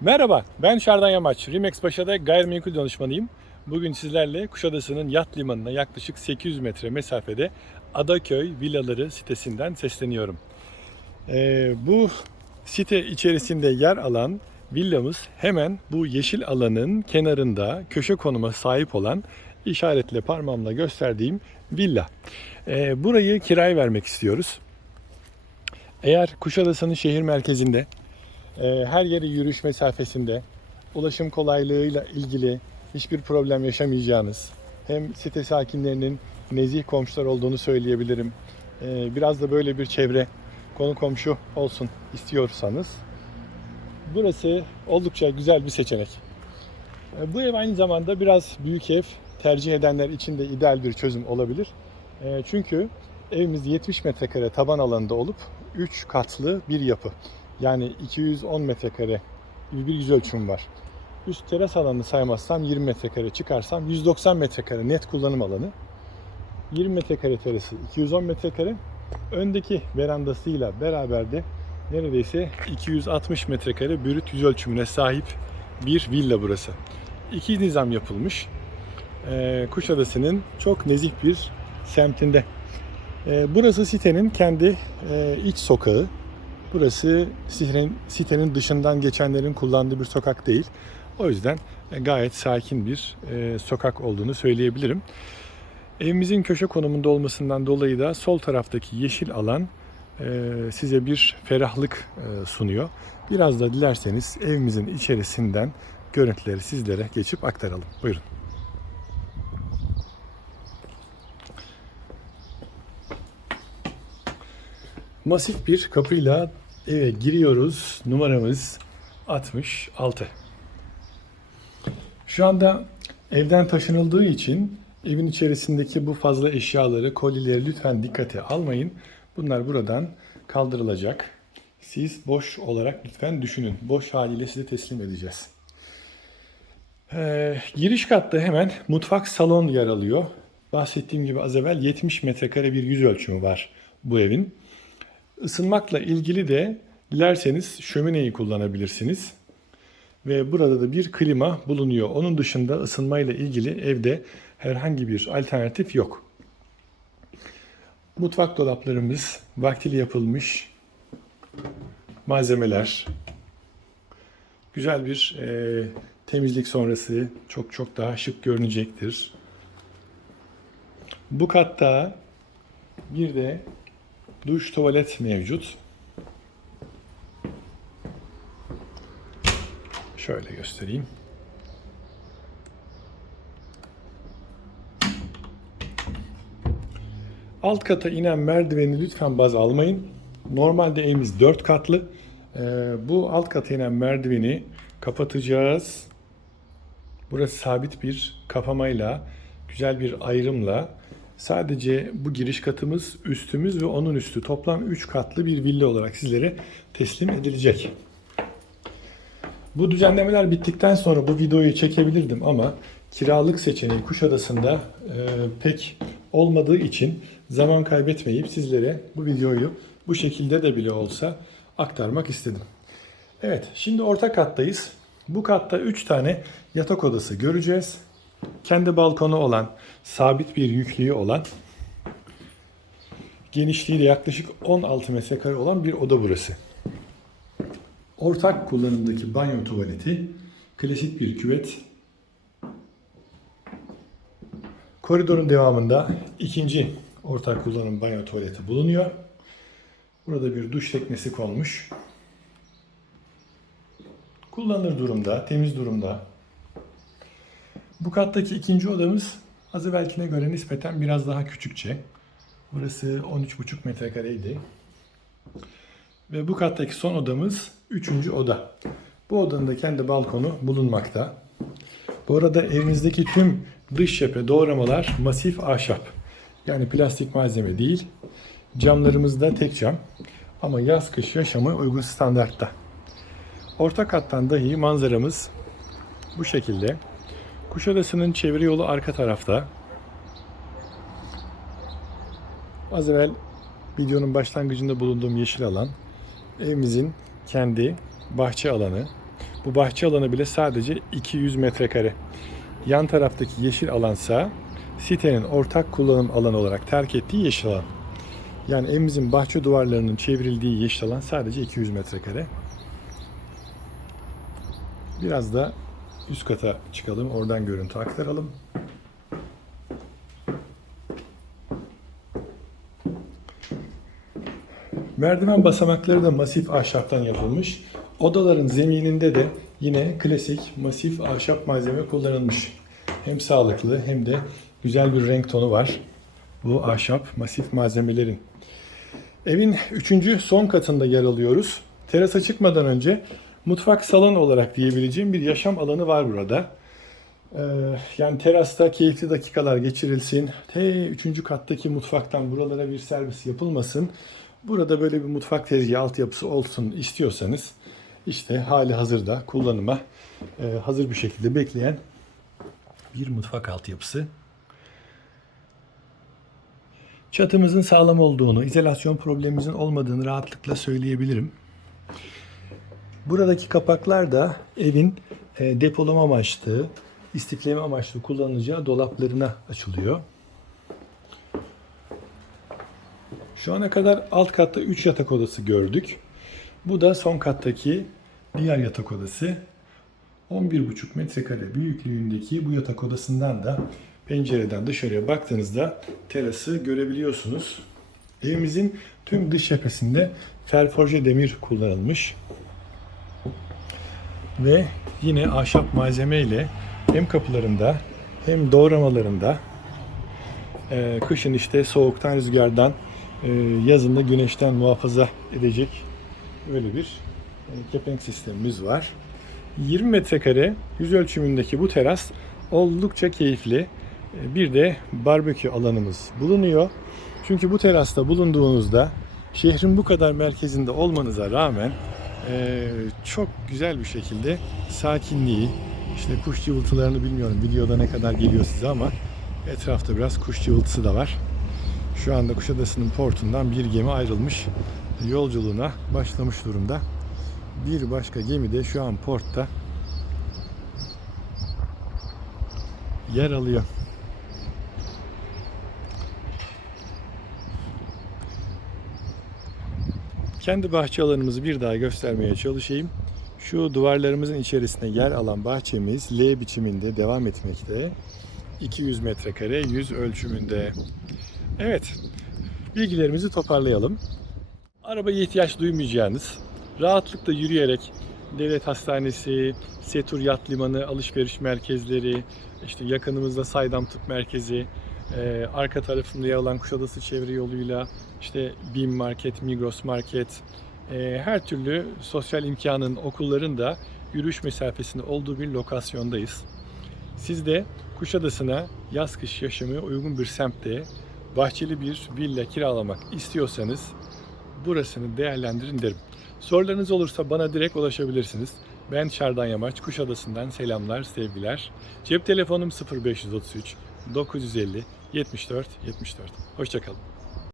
Merhaba, ben Şardan Yamaç. Remax Paşa'da gayrimenkul danışmanıyım. Bugün sizlerle Kuşadası'nın yat limanına yaklaşık 800 metre mesafede Adaköy Villaları sitesinden sesleniyorum. Ee, bu site içerisinde yer alan villamız hemen bu yeşil alanın kenarında köşe konuma sahip olan işaretle parmağımla gösterdiğim villa. Ee, burayı kiraya vermek istiyoruz. Eğer Kuşadası'nın şehir merkezinde her yere yürüyüş mesafesinde ulaşım kolaylığıyla ilgili hiçbir problem yaşamayacağınız hem site sakinlerinin nezih komşular olduğunu söyleyebilirim. E, Biraz da böyle bir çevre konu komşu olsun istiyorsanız burası oldukça güzel bir seçenek. E, Bu ev aynı zamanda biraz büyük ev tercih edenler için de ideal bir çözüm olabilir. Çünkü evimiz 70 metrekare taban alanında olup 3 katlı bir yapı. Yani 210 metrekare gibi bir yüz ölçüm var. Üst teras alanını saymazsam 20 metrekare çıkarsam 190 metrekare net kullanım alanı. 20 metrekare terası 210 metrekare. Öndeki verandasıyla beraber de neredeyse 260 metrekare brüt yüz ölçümüne sahip bir villa burası. İki nizam yapılmış. Ee, Kuşadası'nın çok nezih bir semtinde. Ee, burası sitenin kendi e, iç sokağı. Burası sitenin, sitenin dışından geçenlerin kullandığı bir sokak değil. O yüzden e, gayet sakin bir e, sokak olduğunu söyleyebilirim. Evimizin köşe konumunda olmasından dolayı da sol taraftaki yeşil alan e, size bir ferahlık e, sunuyor. Biraz da dilerseniz evimizin içerisinden görüntüleri sizlere geçip aktaralım. Buyurun. Masif bir kapıyla eve giriyoruz. Numaramız 66. Şu anda evden taşınıldığı için evin içerisindeki bu fazla eşyaları, kolileri lütfen dikkate almayın. Bunlar buradan kaldırılacak. Siz boş olarak lütfen düşünün. Boş haliyle size teslim edeceğiz. Ee, giriş katta hemen mutfak salon yer alıyor. Bahsettiğim gibi az evvel 70 metrekare bir yüz ölçümü var bu evin. Isınmakla ilgili de dilerseniz şömineyi kullanabilirsiniz. Ve burada da bir klima bulunuyor. Onun dışında ısınmayla ilgili evde herhangi bir alternatif yok. Mutfak dolaplarımız vaktiyle yapılmış malzemeler. Güzel bir e, temizlik sonrası çok çok daha şık görünecektir. Bu katta bir de duş tuvalet mevcut. Şöyle göstereyim. Alt kata inen merdiveni lütfen baz almayın. Normalde evimiz 4 katlı. Ee, bu alt kata inen merdiveni kapatacağız. Burası sabit bir kapamayla, güzel bir ayrımla sadece bu giriş katımız, üstümüz ve onun üstü toplam 3 katlı bir villa olarak sizlere teslim edilecek. Bu düzenlemeler bittikten sonra bu videoyu çekebilirdim ama kiralık seçeneği Kuşadası'nda e, pek olmadığı için zaman kaybetmeyip sizlere bu videoyu bu şekilde de bile olsa aktarmak istedim. Evet, şimdi orta kattayız. Bu katta 3 tane yatak odası göreceğiz. Kendi balkonu olan, sabit bir yüklüğü olan, genişliği de yaklaşık 16 metrekare olan bir oda burası. Ortak kullanımdaki banyo tuvaleti, klasik bir küvet. Koridorun devamında ikinci ortak kullanım banyo tuvaleti bulunuyor. Burada bir duş teknesi konmuş. Kullanılır durumda, temiz durumda. Bu kattaki ikinci odamız az evvelkine göre nispeten biraz daha küçükçe. Burası 13,5 metrekareydi. Ve bu kattaki son odamız üçüncü oda. Bu odanın da kendi balkonu bulunmakta. Bu arada evimizdeki tüm dış cephe doğramalar masif ahşap. Yani plastik malzeme değil. Camlarımız da tek cam. Ama yaz kış yaşamı uygun standartta. Orta kattan dahi manzaramız bu şekilde. Kuşadası'nın çevre yolu arka tarafta. Az evvel videonun başlangıcında bulunduğum yeşil alan evimizin kendi bahçe alanı. Bu bahçe alanı bile sadece 200 metrekare. Yan taraftaki yeşil alansa sitenin ortak kullanım alanı olarak terk ettiği yeşil alan. Yani evimizin bahçe duvarlarının çevrildiği yeşil alan sadece 200 metrekare. Biraz da üst kata çıkalım, oradan görüntü aktaralım. Merdiven basamakları da masif ahşaptan yapılmış. Odaların zemininde de yine klasik masif ahşap malzeme kullanılmış. Hem sağlıklı hem de güzel bir renk tonu var. Bu ahşap masif malzemelerin. Evin üçüncü son katında yer alıyoruz. Terasa çıkmadan önce mutfak salon olarak diyebileceğim bir yaşam alanı var burada. Ee, yani terasta keyifli dakikalar geçirilsin. Te üçüncü kattaki mutfaktan buralara bir servis yapılmasın. Burada böyle bir mutfak tezgahı altyapısı olsun istiyorsanız işte hali hazırda kullanıma e, hazır bir şekilde bekleyen bir mutfak altyapısı. Çatımızın sağlam olduğunu, izolasyon problemimizin olmadığını rahatlıkla söyleyebilirim. Buradaki kapaklar da evin e, depolama amaçlı, istifleme amaçlı kullanılacağı dolaplarına açılıyor. Şu ana kadar alt katta 3 yatak odası gördük. Bu da son kattaki diğer yatak odası. 11,5 metrekare büyüklüğündeki bu yatak odasından da pencereden dışarıya baktığınızda terası görebiliyorsunuz. Evimizin tüm dış cephesinde ferforje demir kullanılmış. Ve yine ahşap malzeme ile hem kapılarında hem doğramalarında e, kışın işte soğuktan rüzgardan e, yazın da güneşten muhafaza edecek öyle bir e, kepenk sistemimiz var. 20 metrekare yüz ölçümündeki bu teras oldukça keyifli. E, Bir de barbekü alanımız bulunuyor. Çünkü bu terasta bulunduğunuzda şehrin bu kadar merkezinde olmanıza rağmen e, çok güzel bir şekilde sakinliği, işte kuş cıvıltılarını bilmiyorum videoda ne kadar geliyor size ama etrafta biraz kuş cıvıltısı da var. Şu anda Kuşadası'nın portundan bir gemi ayrılmış yolculuğuna başlamış durumda. Bir başka gemi de şu an portta yer alıyor. Kendi bahçe alanımızı bir daha göstermeye çalışayım. Şu duvarlarımızın içerisinde yer alan bahçemiz L biçiminde devam etmekte. 200 metrekare 100 ölçümünde. Evet, bilgilerimizi toparlayalım. Arabaya ihtiyaç duymayacağınız, rahatlıkla yürüyerek devlet hastanesi, Setur Yat Limanı, alışveriş merkezleri, işte yakınımızda Saydam Tıp Merkezi, e, arka tarafında yer alan Kuşadası çevre yoluyla işte BİM Market, Migros Market, e, her türlü sosyal imkanın, okulların da yürüyüş mesafesinde olduğu bir lokasyondayız. Siz de Kuşadası'na yaz kış yaşamaya uygun bir semtte bahçeli bir villa kiralamak istiyorsanız burasını değerlendirin derim. Sorularınız olursa bana direkt ulaşabilirsiniz. Ben Şardan Yamaç, Kuşadası'ndan selamlar, sevgiler. Cep telefonum 0533 950 74 74. Hoşçakalın.